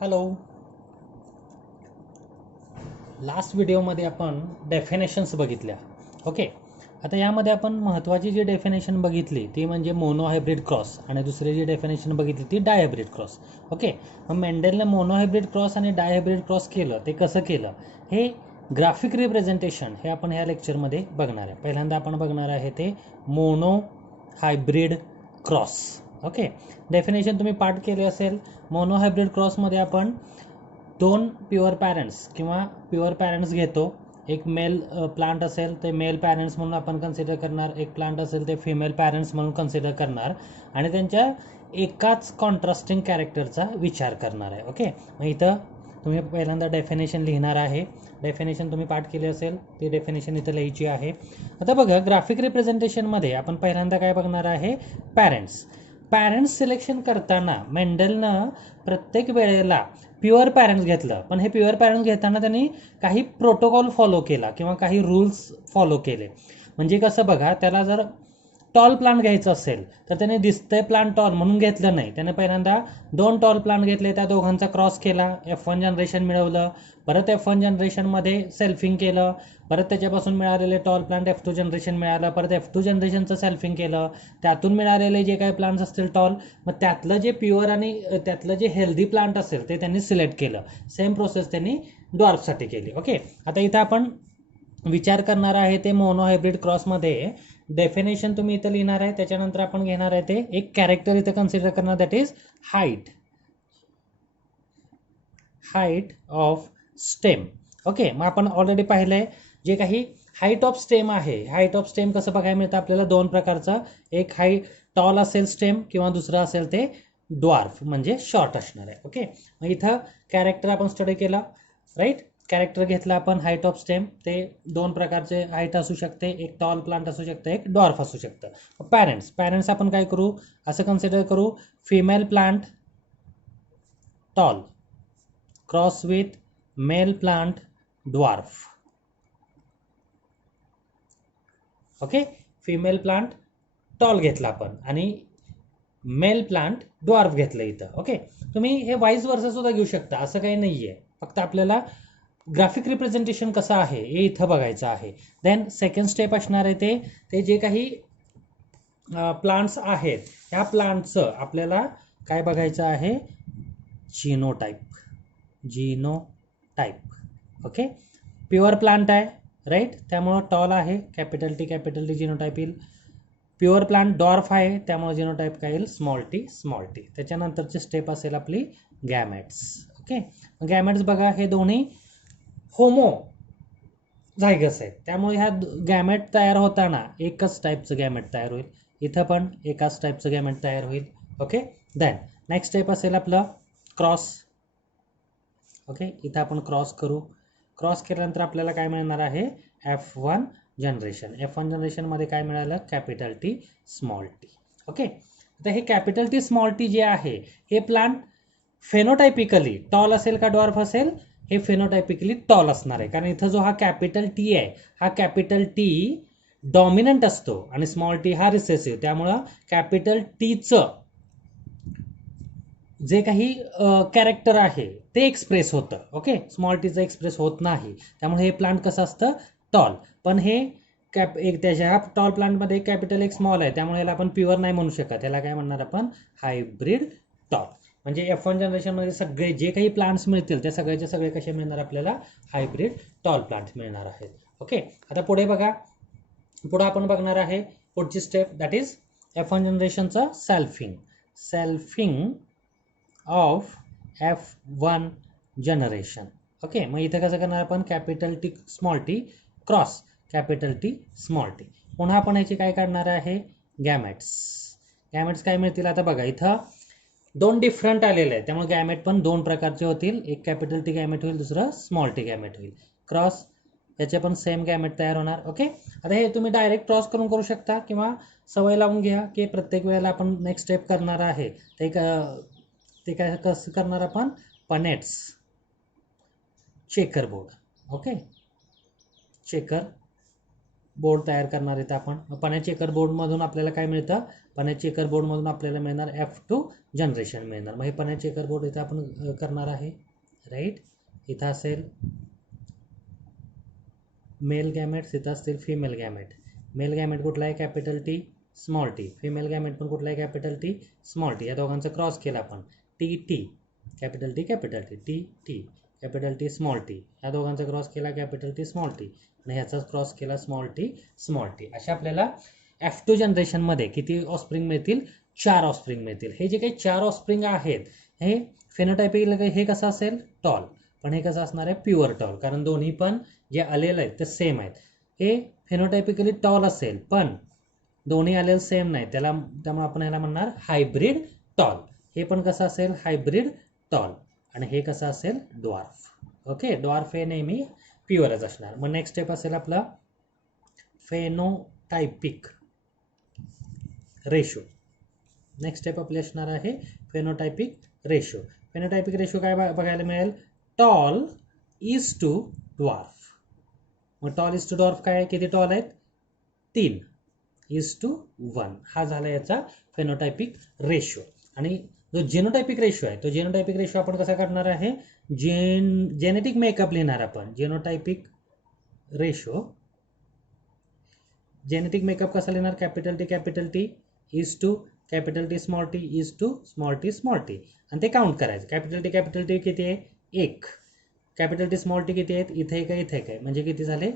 Hello. Last व्हिडिओमध्ये आपण definitions बघितल्या. ओके. आता यामध्ये आपण महत्त्वाची जी डेफिनेशन बघितली ती म्हणजे मोनोहायब्रिड क्रॉस आणि दुसरी जी डेफिनेशन बघितली ती डायहायब्रिड क्रॉस. ओके. मग मेंडेलने मोनोहायब्रिड क्रॉस आणि डायहायब्रिड क्रॉस केलं ते कसं केलं हे ग्राफिक रिप्रेझेंटेशन हे आपण ह्या लेक्चरमध्ये बघणार आहे. पहिल्यांदा आपण बघणार आहे ते mono hybrid cross. Okay. Definition तुम्ही पाठ केले असेल. मोनोहायब्रिड क्रॉसमध्ये आपण दोन प्युअर पॅरेंट्स किंवा प्युअर पॅरेंट्स घेतो. एक मेल प्लांट असेल ते मेल पॅरेंट्स म्हणून आपण कन्सिडर करणार, एक प्लांट असेल ते फिमेल पॅरेंट्स म्हणून कन्सिडर करणार आणि त्यांच्या एकाच कॉन्ट्रास्टिंग कॅरेक्टरचा विचार करणार आहे. ओके. मग इथं तुम्ही पहिल्यांदा डेफिनेशन लिहिणार आहे. डेफिनेशन तुम्ही पाठ केली असेल ती डेफिनेशन इथं लिहायची आहे. आता बघा ग्राफिक रिप्रेझेंटेशनमध्ये आपण पहिल्यांदा काय बघणार आहे, पॅरेंट्स. पॅरेंट्स सिलेक्शन करताना मेंडेलनं प्रत्येक वेळेला प्युअर पॅरेंट्स घेतलं, पण हे प्युअर पॅरेंट्स घेताना त्यांनी काही प्रोटोकॉल फॉलो केला किंवा काही रूल्स फॉलो केले. म्हणजे कसं बघा, त्याला जर टॉल प्लांट घ्यायचं असेल तर त्याने दिसतंय प्लांट टॉल म्हणून घेतलं नाही. त्याने पहिल्यांदा दोन टॉल प्लांट घेतले, त्या दोघांचा क्रॉस केला, F1 जनरेशन मिळवलं. परत F1 जनरेशनमध्ये सेल्फिंग केलं, परत त्याच्यापासून मिळालेले टॉल प्लांट F2 जनरेशन मिळालं, परत F2 जनरेशनचं सेल्फिंग केलं, त्यातून मिळालेले जे काही प्लांट्स असतील टॉल, मग त्यातलं जे प्युअर आणि त्यातलं जे हेल्दी प्लांट असेल ते त्यांनी सिलेक्ट केलं. सेम प्रोसेस त्यांनी ड्वार्फसाठी केली. ओके. आता इथं आपण विचार करणार आहे ते मोनोहायब्रिड क्रॉसमध्ये डेफिनेशन तुम्ही इथं लिहिणार आहे. त्याच्यानंतर आपण घेणार आहे ते एक कॅरेक्टर इथं कन्सिडर करणार, that is height of stem. Okay. मग आपण ऑलरेडी पाहिलंय जे काही हाईट ऑफ स्टेम आहे. हाईट ऑफ स्टेम कसं बघायला मिळतं आपल्याला, दोन प्रकारचं, एक हाई टॉल असेल स्टेम किंवा दुसरं असेल ते ड्वार्फ म्हणजे शॉर्ट असणार आहे. ओके. मग इथं कॅरेक्टर आपण स्टडी केला, राईट. कॅरेक्टर घेतला आपण हाईट ऑफ स्टेम, ते दोन प्रकारचे हाईट असू शकते, एक टॉल प्लांट असू शकते, एक ड्वार्फ असू शकतं. पॅरेंट्स आपण काय करू, असं कन्सिडर करू, female plant tall cross with male plant dwarf. Okay. Female plant tall घेतला आपण आणि मेल प्लांट ड्वार्फ घेतलं इथं. ओके. तुम्ही हे वाईज वर्सा सुद्धा घेऊ शकता, असं काही नाहीये. फक्त आपल्याला ग्राफिक रिप्रेझेंटेशन कसं आहे हे इथं बघायचं आहे. देन सेकंड स्टेप असणार आहे ते जे काही प्लांट्स आहेत ह्या प्लांटचं आपल्याला काय बघायचं आहे, जिनोटाईप. ओके. प्युअर प्लांट आहे, राईट, त्यामुळं टॉल आहे, कॅपिटल टी जिनोटाईप येईल. प्युअर प्लांट डॉर्फ आहे, त्यामुळे जिनोटाईप काय येईल, स्मॉल टी. त्याच्यानंतरची स्टेप असेल आपली गॅमेट्स. ओके. गॅमेट्स बघा, हे दोन्ही होमो झायगस आहेत, त्यामुळे ह्या गॅमेट तयार होताना एकच टाईपचं गॅमेट तयार होईल. इथं पण एकाच टाईपचं गॅमेट तयार होईल. ओके. देन नेक्स्ट स्टेप असेल आपलं क्रॉस. ओके. इथं आपण क्रॉस करू. क्रॉस केल्यानंतर आपल्याला काय मिळणार आहे, F1 जनरेशनमध्ये काय मिळालं, capital T small T. Okay. आता हे कॅपिटल टी स्मॉल टी जे आहे हे प्लांट फेनोटायपिकली टॉल असेल का ड्वार्फ असेल, हे फेनोटायपिकली टॉल असणार आहे, कारण इथं जो हा कॅपिटल टी आहे हा कॅपिटल टी डॉमिनंट असतो आणि स्मॉल टी हा रिसेसिव्ह, त्यामुळं कॅपिटल टीचं जे काही कॅरेक्टर आहे ते एक्सप्रेस होतं. ओके. स्मॉल टीचं एक्सप्रेस होत नाही, त्यामुळे हे प्लांट कसं असतं, टॉल. पण हे त्याच्या टॉल प्लांटमध्ये कॅपिटल एक स्मॉल आहे, त्यामुळे याला आपण प्युअर नाही म्हणू शकत, याला काय म्हणणार आपण, हायब्रिड टॉल. म्हणजे F1 जनरेशनमध्ये सगळे जे काही प्लांट्स मिळतील ते सगळ्याचे सगळे कसे मिळणार आपल्याला, हायब्रिड टॉल प्लांट मिळणार आहेत. ओके. आता पुढे बघा, पुढे आपण बघणार आहे पुढची स्टेप, दॅट इज F1 जनरेशनचं selfing of F1 generation. Okay. मग इथं कसं करणार आपण, capital T small T cross capital T small T. पुन्हा आपण ह्याची काय काढणार आहे, गॅमेट्स काय मिळतील. आता बघा इथं दोन डिफरंट आलेले आहेत, त्यामुळे गॅमेट पण दोन प्रकारचे होतील, एक कॅपिटल टी गॅमेट होईल, दुसरं स्मॉल टी गॅमेट होईल. क्रॉस याचे पण सेम गॅमेट तयार होणार. ओके. आता हे तुम्ही डायरेक्ट क्रॉस करू शकता किंवा सवय लावून घ्या की प्रत्येक वेळेला आपण नेक्स्ट स्टेप करणार आहे ते काय कसं करणार आपण, Punnett's checker board. Okay. Checker board तयार करणार आहेत आपण. पण्या चेकर बोर्डमधून आपल्याला काय मिळतं, पण्या चेकर बोर्डमधून आपल्याला मिळणार F2 जनरेशन मिळणार. मग हे पण्या चेकर बोर्ड इथं आपण करणार आहे, राईट. इथं असेल मेल गॅमेट्स, इथं असतील फिमेल गॅमेट. मेल गॅमेट कुठला आहे, capital T small T. Female gamete पण कुठला आहे, कॅपिटल टी स्मॉल टी. या दोघांचा क्रॉस केला आपण, T T capital T T T capital T small T. या दोघांचा क्रॉस केला कॅपिटल टी स्मॉल टी आणि ह्याचाच क्रॉस केला स्मॉल टी. अशा आपल्याला F2 जनरेशनमध्ये किती ऑफस्प्रिंग मिळतील, 4 ऑफस्प्रिंग मिळतील. हे जे काही 4 ऑफस्प्रिंग आहेत हे फेनोटायपिकल हे कसं असेल, टॉल. पण हे कसं असणार आहे, प्युअर टॉल. कारण दोन्ही पण जे आलेलं आहेत ते सेम आहेत. हे फेनोटायपिकली टॉल असेल पण दोन्ही आलेलं सेम नाही, त्यामुळे आपण ह्याला म्हणणार हायब्रिड टॉल. हे पण कसं असेल, हायब्रिड टॉल. आणि हे कसं असेल, ड्वार्फ. ओके, ड्वार्फ हे नेहमी प्युअरच असणार. मग नेक्स्ट स्टेप असेल आपला फेनोटायपिक रेशो. नेक्स्ट स्टेप आपली असणार आहे फेनोटायपिक रेशो. फेनोटायपिक रेशो काय बघायला मिळेल, टॉल इज टू ड्वार्फ. मग टॉल इज टू ड्वार्फ काय, किती टॉल आहेत, 3 इज टू 1. हा झाला याचा फेनोटायपिक रेशो. आणि जो जेनोटायपिक रेशो आहे तो जेनोटायपिक रेशो आपण कसा करणार आहे, जेनेटिक मेकअप लिहिणार आपण. जेनोटायपिक रेशो, जेनेटिक मेकअप कसा लिहिणार, capital T is to capital T small T is to small T. आणि ते काउंट करायचं. कॅपिटल टी किती आहे, 1. कॅपिटल टी स्मॉल टी किती आहेत, इथे एक आहे इथे एक आहे, म्हणजे किती झाले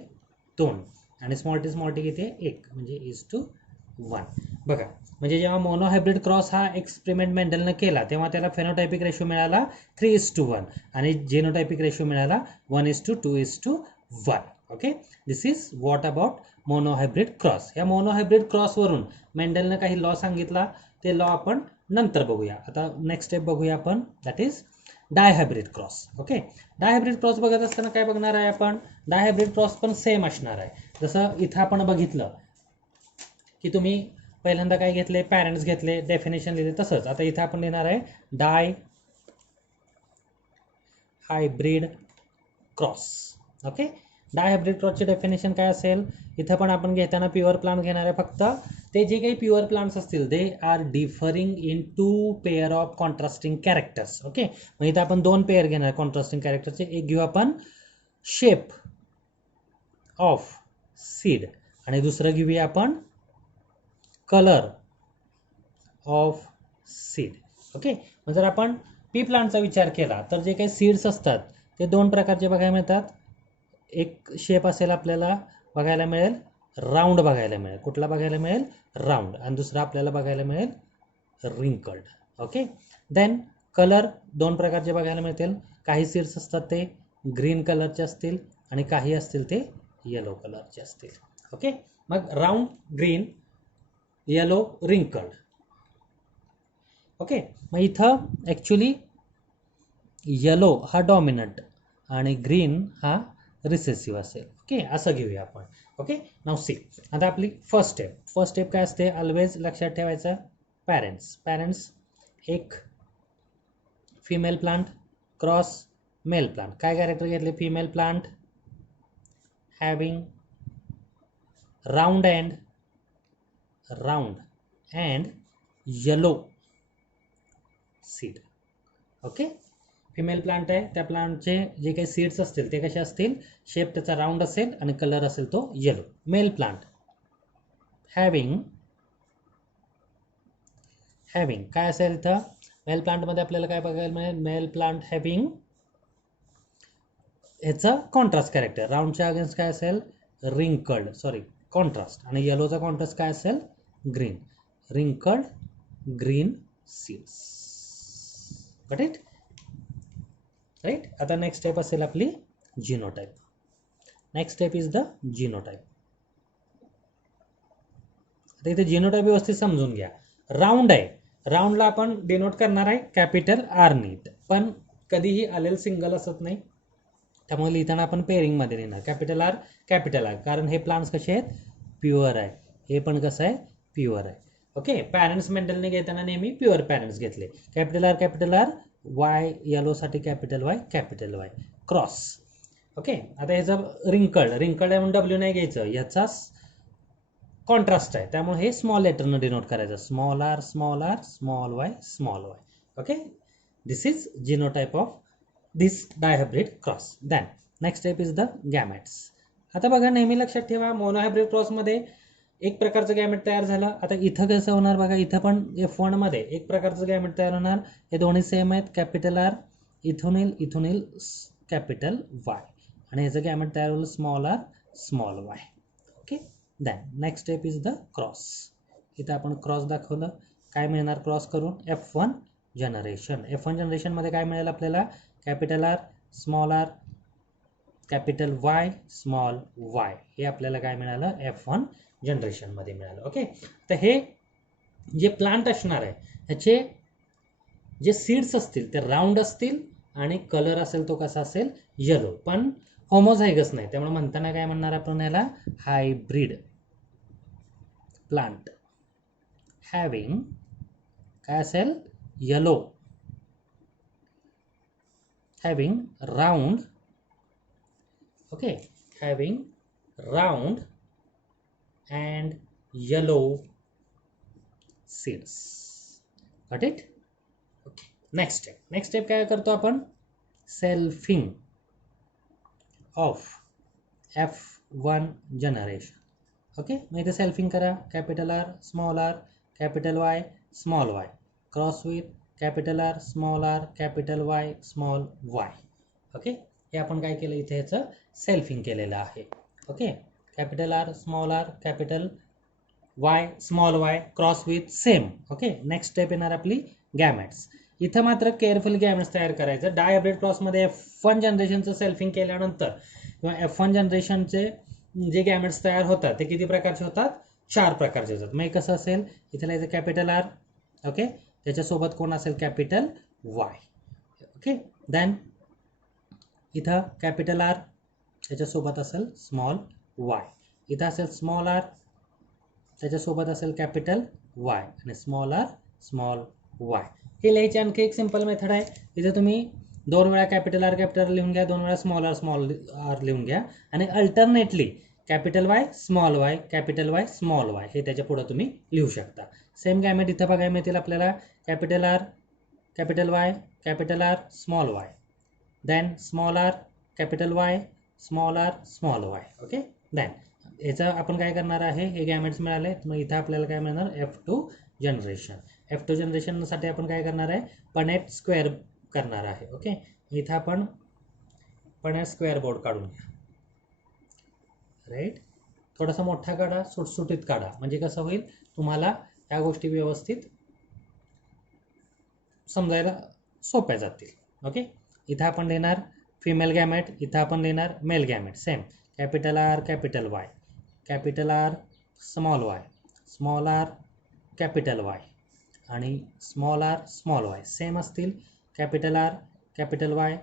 2. आणि स्मॉल टी किती आहे, 1, म्हणजे इज टू 1. बघा, म्हणजे जेव्हा मोनोहायब्रिड क्रॉस हा एक्सपेरिमेंट मेंडलनं केला तेव्हा त्याला फेनोटायपिक रेशो मिळाला 3:1 आणि जेनोटायपिक रेशो मिळाला 1:2:1. Okay, this is what about monohybrid cross. या मोनोहायब्रिड क्रॉसवरून मेंडलनं काही लॉ सांगितला, ते लॉ आपण नंतर बघूया. आता नेक्स्ट स्टेप बघूया आपण, that is dihybrid cross. Okay, dihybrid cross बघत असताना काय बघणार आहे आपण, डायहायब्रिड क्रॉस पण सेम असणार आहे. जसं इथं आपण बघितलं की तुम्ही पहिल्यांदा काय घेतले, पॅरेंट्स घेतले, डेफिनेशन लिहिले, तसंच आता इथं आपण लिहिणार आहे डाय हायब्रिड क्रॉस. ओके, डायहायब्रिड क्रॉसचे डेफिनेशन काय असेल, इथं पण आपण घेताना प्युअर प्लांट घेणार आहे. फक्त ते जे काही प्युअर प्लांट्स असतील they are differing in 2 pair of contrasting characters. Okay, मग इथं आपण 2 पेअर घेणार कॉन्ट्रास्टिंग कॅरेक्टरचे. एक घेऊ आपण शेप ऑफ सीड आणि दुसरं घेऊया आपण कलर ऑफ सीड. ओके, मग जर आपण पी प्लांटचा विचार केला तर जे काही सीड्स असतात ते 2 प्रकारचे बघायला मिळतात. एक शेप असेल आपल्याला बघायला मिळेल राऊंड बघायला मिळेल. कुठला बघायला मिळेल, राऊंड. आणि दुसरा आपल्याला बघायला मिळेल रिंकल्ड. ओके, देन कलर 2 प्रकारचे बघायला मिळतील. काही सीड्स असतात ते ग्रीन कलरचे असतील आणि काही असतील ते येलो कलरचे असतील. ओके, मग round green, yellow wrinkled. Okay, मग इथं ॲक्च्युली येलो हा डॉमिनंट आणि ग्रीन हा रिसेसिव्ह असेल. ओके, असं घेऊया आपण. ओके, नाव सी. आता आपली फर्स्ट स्टेप काय असते, ऑलवेज लक्षात ठेवायचं, पॅरेंट्स एक female plant cross male plant. काय कॅरेक्टर घेतले, female plant having round and yellow seed. Okay, female plant आहे, त्या प्लांटचे जे काही सीड्स असतील ते कसे असतील, शेप त्याचा राऊंड असेल आणि कलर असेल तो येलो. मेल प्लांट हॅविंग काय असेल इथं, मेल प्लांटमध्ये आपल्याला काय बघायला मिळेल, मेल प्लांट हॅविंग ह्याचं कॉन्ट्रास्ट कॅरेक्टर. राऊंडच्या अगेन्स्ट काय असेल, कॉन्ट्रास्ट. आणि येलोचा कॉन्ट्रास्ट काय असेल, green. Wrinkled green seeds. Got it, right. आता नेक्स्ट स्टेप असेल आपली genotype. Next step is the genotype. आता इथे जीनोटाईप व्यवस्थित समजून घ्या. राऊंड आहे, राऊंडला आपण डिनोट करणार आहे कॅपिटल आर नीट, पण कधीही आलेलं सिंगल असत नाही, त्यामुळे लिहिताना आपण पेअरिंगमध्ये लिहिणार कॅपिटल आर, कारण हे प्लांट्स कसे आहेत, प्युअर आहे. हे पण कसं आहे, प्युअर आहे. ओके, पॅरेंट्स मेंडलने घेताना नेहमी प्युअर पॅरेंट्स घेतले. कॅपिटल आर, वाय येलोसाठी कॅपिटल वाय क्रॉस. ओके, आता ह्याचं रिंकल्ड आहे म्हणून डब्ल्यू नाही घ्यायचं, याचा कॉन्ट्रास्ट आहे, त्यामुळे हे स्मॉल लेटरनं डिनोट करायचं, small R small R small Y small Y. Okay, this is genotype of this dihybrid cross. Then next step is the gametes. आता बघा, नेहमी लक्षात ठेवा, मोनोहायब्रिड क्रॉसमध्ये एक प्रकारचं गॅमेट तयार झालं. आता इथं कसं होणार बघा, इथं पण F1 मध्ये एक प्रकारचं गॅमेट तयार होणार. हे दोन्ही सेम आहेत, कॅपिटल आर इथोनिल इथोनिल कॅपिटल वाय, आणि ह्याचं गॅमेट तयार होईल small R small Y. Okay, then next step is the cross. इथं आपण क्रॉस दाखवलं, काय मिळणार क्रॉस करून, F1 जनरेशन. F1 जनरेशनमध्ये काय मिळेल आपल्याला, capital R small R capital Y small Y, हे आपल्याला काय मिळालं, F1 जनरेशनमध्ये मिळालं. ओके, तर हे जे प्लांट असणार आहे ह्याचे जे सीड्स असतील ते राऊंड असतील आणि कलर असेल तो कसा असेल, येलो, पण होमोझायगस नाही. त्यामुळे म्हणताना काय म्हणणार आपण याला, हायब्रिड प्लांट हॅव्हिंग काय असेल, yellow, having round. Okay, having round and yellow seeds. Got it? Okay. Next step काय करतो आपण, selfing of F1 generation. Okay, मग इथे सेल्फिंग करा, capital R small R capital Y small Y, cross with capital R small R capital Y small Y. Okay, हे आपण काय केलं, इथे ह्याचं सेल्फिंग केलेलं आहे. Okay, capital R small R capital Y small Y cross with same. Okay, next step येणार आपली गॅमेट्स. इथं मात्र केअरफुली गॅमेट्स तयार करायचं. डायहायब्रिड क्रॉसमध्ये F1 जनरेशनचं सेल्फिंग केल्यानंतर किंवा F1 जनरेशनचे जे गॅमेट्स तयार होतात ते किती प्रकारचे होतात, 4 प्रकारचे होतात. मग कसं असेल, इथं लिहायचं कॅपिटल आर, ओके, त्याच्यासोबत कोण असेल, कॅपिटल वाय. ओके, देन इथं कॅपिटल आर त्याच्यासोबत असेल स्मॉल वाय, इथं असेल स्मॉल आर त्याच्यासोबत असेल कॅपिटल वाय, आणि स्मॉल आर स्मॉल वाय. हे लिहायची आणखी एक सिंपल मेथड आहे. इथे तुम्ही 2 वेळा कॅपिटल आर लिहून घ्या, 2 वेळा स्मॉल आर लिहून घ्या, आणि alternately capital Y small Y capital Y small Y हे त्याच्या पुढे तुम्ही लिहू शकता. सेम गॅमेट इथं बघायला मिळतील आपल्याला, capital R capital R small Y, then small R capital Y small R small Y. Okay, then याचं आपण काय करणार आहे, हे गॅमेट्स मिळाले, मग इथं आपल्याला काय मिळणार, F2 जनरेशन. F2 जनरेशनसाठी आपण काय करणार आहे, पनेट स्क्वेअर करणार आहे. ओके, इथं आपण पनेट स्क्वेअर बोर्ड काढून घ्या, राईट. थोडासा मोठा काढा, सुटसुटीत काढा, म्हणजे कसं होईल, तुम्हाला या गोष्टी व्यवस्थित समजायला सोप्या जातील. ओके, इथं आपण लिहिणार फिमेल गॅमेट, इथं आपण लिहिणार male gamete. Same capital R small R capital Y, आणि small R small Y same असतील. Capital R capital Y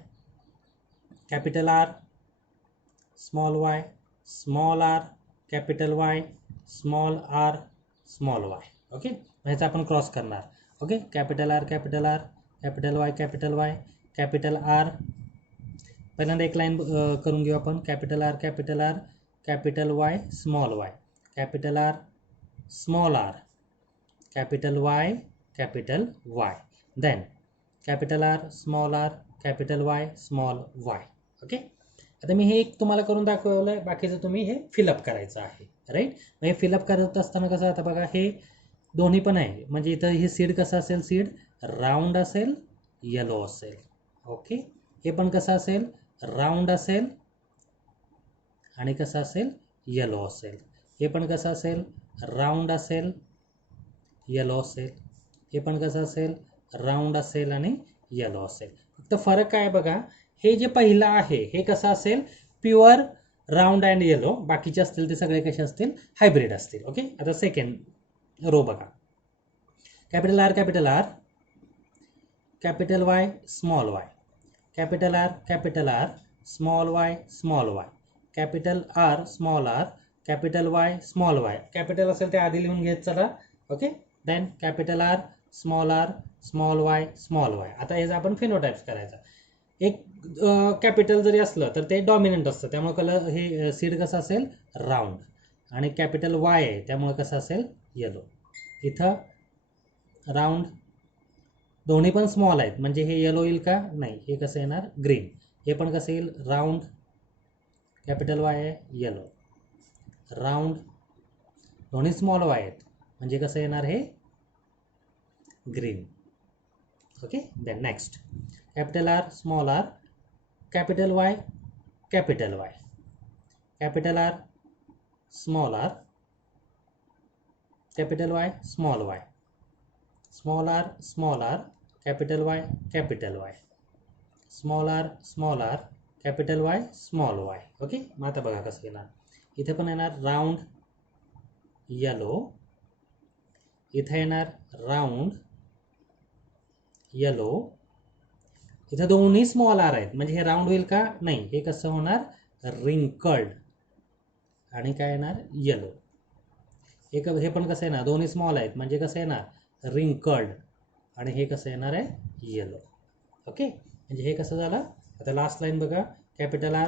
capital R small R capital Y small R small Y. Okay, ह्याचा आपण cross करणार. Okay, capital R capital Y capital R. पहिल्यांदा एक line करून घेऊ आपण, capital R capital Y capital R small R capital Y then capital R capital Y small Y. Okay, आता मी हे एक तुम्हाला करून दाखवलं आहे, बाकीचं तुम्ही हे फिलअप करायचं आहे, राईट. मग हे फिलअप करत असताना कसं, आता बघा हे दोन्ही पण आहे, म्हणजे इथं हे सीड कसं असेल, सीड राऊंड असेल येलो असेल. ओके, हे पण कसं असेल, राऊंड असेल आणि कसं असेल, येलो असेल. हे पण कसं असेल, राऊंड असेल येलो असेल. हे पण कसं असेल, राऊंड असेल आणि येलो असेल. फक्त फरक काय बघा, हे जे पहिलं आहे हे कसं असेल, प्युअर राऊंड अँड येलो, बाकीचे असतील ते सगळे कसे असतील, हायब्रिड असतील. ओके, आता सेकंड रो बघा, capital R capital Y small Y capital R small Y capital R small R capital Y small Y. Capital असेल ते आधी लिहून घेत चला. Okay, then capital R small Y small Y. आता याचा आपण फिनोटाइप्स करायचा. एक कॅपिटल जरी असलं तर ते डॉमिनंट असतं, त्यामुळे कलर हे सीड कसं असेल, राऊंड. आणि कॅपिटल वाय आहे त्यामुळे कसं असेल येलो. इथं राऊंड दोन्ही पण स्मॉल आहेत म्हणजे हे येलो येईल का नाही, हे कसं येणार ग्रीन. हे पण कसं येईल राऊंड कॅपिटल वाय आहे येलो, राऊंड दोन्ही स्मॉल वाय आहेत म्हणजे कसं येणार हे green. Okay then next capital R small R capital Y capital Y, capital R small R capital Y small Y, small R capital Y capital Y, small R capital Y small Y. Okay मग आता बघा कसं येणार. इथे पण येणार round yellow, इथे येणार राऊंड येलो. इथे दोन्ही स्मॉल आर आहेत म्हणजे हे राऊंड होईल का नाही, हे कसं होणार रिंकल्ड आणि काय येणार येलो. हे पण कसं येणार दोन्ही स्मॉल आहेत म्हणजे कसं येणार रिंकल्ड आणि हे कसं येणार आहे येलो. ओके म्हणजे हे कसं झालं. आता लास्ट लाईन बघा capital R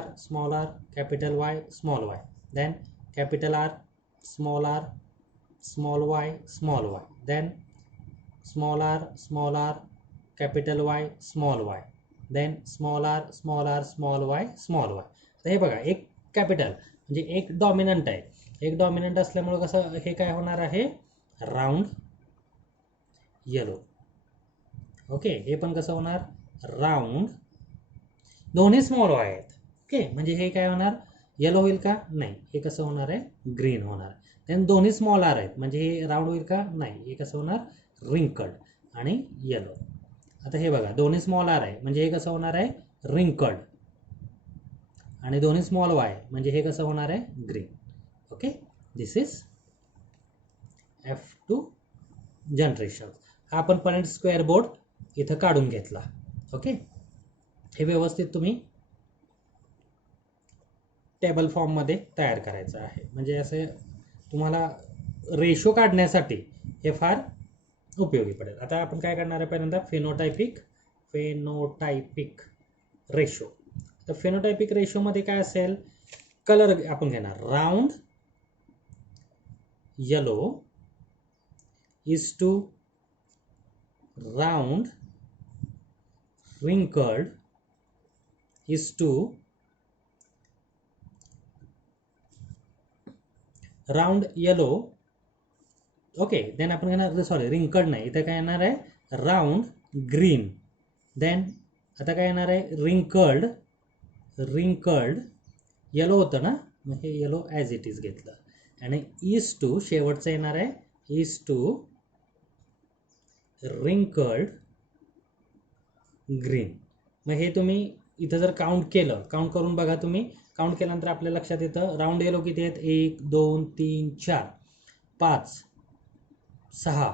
capital Y small Y, then capital R small Y, then small R capital Y small Y, then small R small Y. आता हे बघा एक कॅपिटल म्हणजे एक डॉमिनंट आहे, एक डॉमिनंट असल्यामुळे कसं हे काय होणार आहे राऊंड येलो. ओके हे पण कसं होणार राऊंड दोन्ही स्मॉल वाय आहेत. ओके म्हणजे हे काय होणार येलो होईल का नाही, हे कसं होणार आहे ग्रीन होणार. देन दोन्ही स्मॉल आर आहेत म्हणजे हे राऊंड होईल का नाही, हे कसं होणार रिंकल्ड आणि येलो. आता हे बघा दोन्ही स्मॉल आर आहे म्हणजे हे कसं होणार आहे रिंकल्ड आणि दोन्ही स्मॉल वाय म्हणजे हे कसं होणार आहे green. Okay this is F2 generation. हा आपण पॉइंट स्क्वेअर बोर्ड इथं काढून घेतला. ओके हे व्यवस्थित तुम्ही टेबल फॉर्ममध्ये तयार करायचं आहे म्हणजे असे तुम्हाला रेशो काढण्यासाठी हे फार उपयोगी पडेल. आता आपण काय करणार आहे पहिल्यांदा फेनोटायपिक रेशो. तर फेनोटायपिक रेशोमध्ये काय असेल कलर आपण घेणार round yellow is to round wrinkled is to round yellow. Okay then आपण घेणार सॉरी रिंकल्ड नाही, इथे काय येणार आहे राऊंड ग्रीन. देन आता काय येणार आहे रिंकल्ड येलो होतं ना मग हे येलो ॲज इट इज घेतलं आणि इज टू शेवटचं येणार आहे इज टू रिंकल्ड ग्रीन. मग हे तुम्ही इथं जर काउंट करून बघा तुम्ही काउंट केल्यानंतर आपल्या लक्षात येतं राऊंड येलो किती आहेत 1 2 3 4 5 6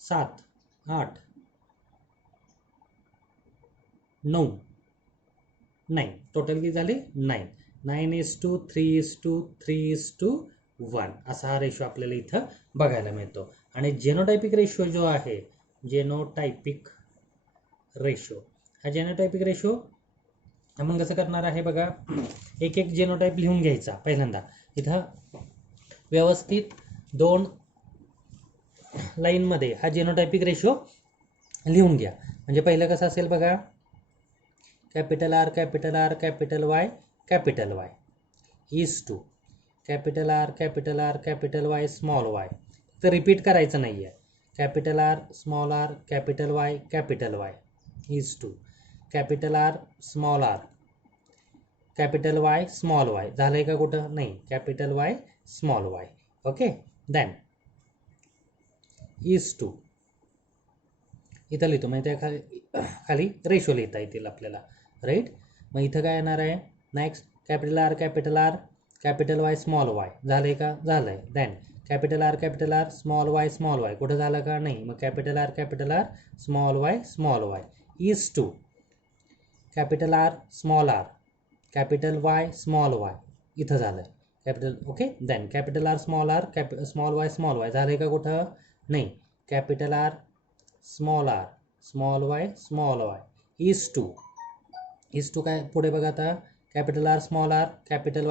7 8 9 9 टोटल किती झाले 9. 9:3:3:1 असा हा रेशो आपल्याला इथं बघायला मिळतो. आणि जेनोटायपिक रेशो जो आहे जेनोटायपिक रेशो हा जेनोटायपिक रेशो आपण कसं करणार आहे बघा एक एक जेनोटाइप लिहून घ्यायचा. पहिल्यांदा इथं व्यवस्थित 2 लाईनमध्ये हा जेनोटायपिक रेशो लिहून घ्या. म्हणजे पहिलं कसं असेल बघा capital R capital Y is to capital R small Y. तर रिपीट करायचं नाही आहे. Capital R capital Y is to capital R capital Y small Y. झालंय का कुठं नाही capital Y small Y. Okay then is to इथं लिहितो म्हणजे त्या खाली रेशो लिहिता येतील आपल्याला राईट. मग इथं काय येणार आहे next capital R capital Y small Y. झालंय का झालंय. Then capital R small Y कुठं झालं का नाही मग capital R small Y is to capital R capital Y small Y. इथं झालंय capital. Okay then capital R small Y झालंय का कुठं नाही capital R small Y is to काय पुढे बघा आता कॅपिटल आर कॅपिटल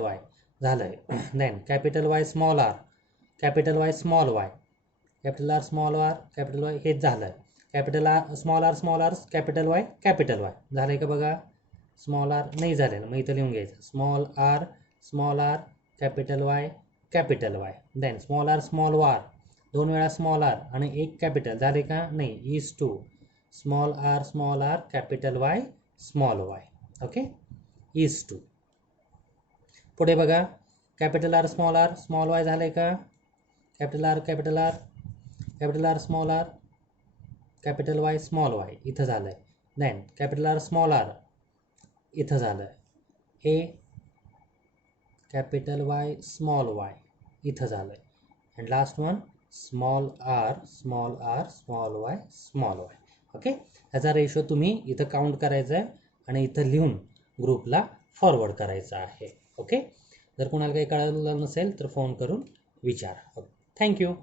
वाय झालं आहे. Then capital Y small R, capital Y small Y, capital R small R, capital Y, हेच झालं आहे. Capital R small R, capital Y झालं आहे का बघा. स्मॉल आर नाही झालेलं, मग इथं लिहून घ्यायचं small R capital Y. Then small R 2 वेळा स्मॉल आर आणि एक कॅपिटल, झाले का नाही. Is to small R capital Y small Y. Okay, is to. पुढे बघा कॅपिटल आर स्मॉल वाय झालं आहे का. Capital R small R capital Y small Y इथं झालं आहे. Then capital R small R इथं झालं आहे. हे कॅपिटल वाय स्मॉल वाय इथं झालं आहे. And last one small R small Y small Y. Okay, ह्याचा रेशो तुम्ही इथं काउंट करायचा आहे आणि इथं लिहून ग्रुपला फॉरवर्ड करायचं आहे. ओके, जर कोणाला काही कळलं नसेल तर फोन करून विचारा. थँक्यू.